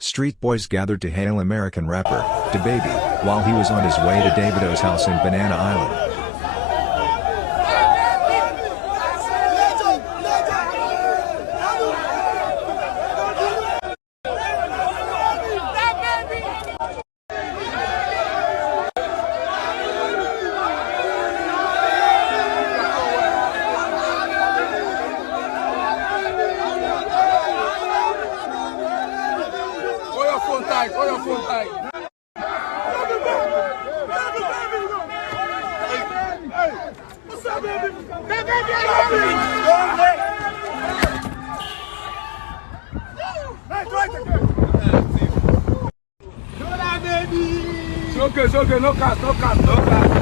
Street boys gathered to hail American rapper, Dababy, while he was on his way to Davido's house in Banana Island. Hold your phone tight. Hey, what's up, baby? It's okay, no cast, no cast.